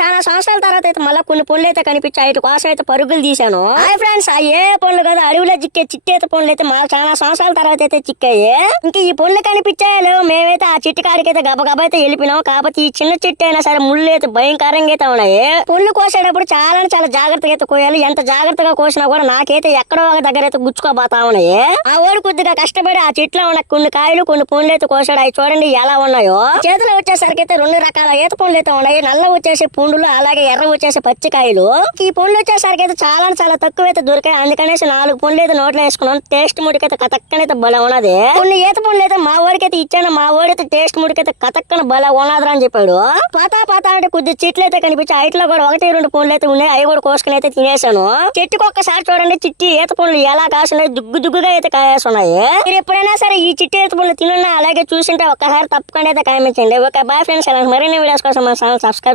చాలా సంవత్సరాల తర్వాత అయితే మళ్ళీ కొన్ని పనులు అయితే కనిపించాయి. ఇటు కోసం అయితే పరుగులు తీశాను. హాయ్ ఫ్రెండ్స్, ఆ ఏ పనులు కదా అడవిలో చిక్కే చిట్టేత పనులు అయితే మాకు చాలా సంవత్సరాల తర్వాత అయితే చిక్కాయి. ఇంక ఈ పనులు కనిపించాయో మేమైతే ఆ చెట్టు కాడికైతే గబగబా అయితే వెళ్ళిపోయినాం. కాకపోతే ఈ చిన్న చెట్టు అయినా సరే ముళ్ళు అయితే భయంకరంగా అయితే ఉన్నాయి. పనులు కోసేటప్పుడు చాలా జాగ్రత్తగా అయితే కోయాలి. ఎంత జాగ్రత్తగా కోసినా కూడా నాకైతే ఎక్కడో ఒక దగ్గర అయితే గుచ్చుకోబోతా ఉన్నాయి. ఆ ఓడి కొద్దిగా కష్టపడి ఆ చెట్లో ఉన్న కొన్ని కాయలు కొన్ని పనులు అయితే కోసాడు. అవి చూడండి ఎలా ఉన్నాయో. చేతిలో వచ్చేసరికి అయితే 2 రకాల ఈత పనులు అయితే ఉన్నాయి. నల్ల వచ్చేసి పూండులు, అలాగే ఎర్ర వచ్చేసి పచ్చికాయలు. ఈ పనులు వచ్చేసరికి అయితే చాలా తక్కువ అయితే దొరికాయి. అందుకనేసి 4 పనులు అయితే నోట్లో వేసుకున్నాం. టేస్ట్ ముడికైతే కతక్కనైతే బల ఉన్నది. కొన్ని ఈత పనులు అయితే మా ఊరికైతే ఇచ్చాను. మా ఊరైతే టేస్ట్ ముడికైతే కతక్కన బల ఉన్నదిరా అని చెప్పాడు. పాత అంటే కొద్ది చెట్లు అయితే కనిపించి ఐట్లో కూడా 1-2 పనులు అయితే ఉన్నాయి. అవి కూడా కోసుకుని అయితే తినేసాను. చెట్టుకు ఒక్కసారి చూడండి చిట్టి ఈత పనులు ఎలా కాసున్నాయి, దుగ్గుగా అయితే కాయేస్తున్నాయి. మీరు ఎప్పుడైనా సరే ఈ చిట్టి ఈత పనులు తినున్నా అలాగే చూసింటే ఒక్కసారి తప్పకుండా అయితే కాయమించండి. Okay bye friends. మరిన్ని వీడియోస్ కోసం మన ఛానల్ సబ్స్క్రైబ్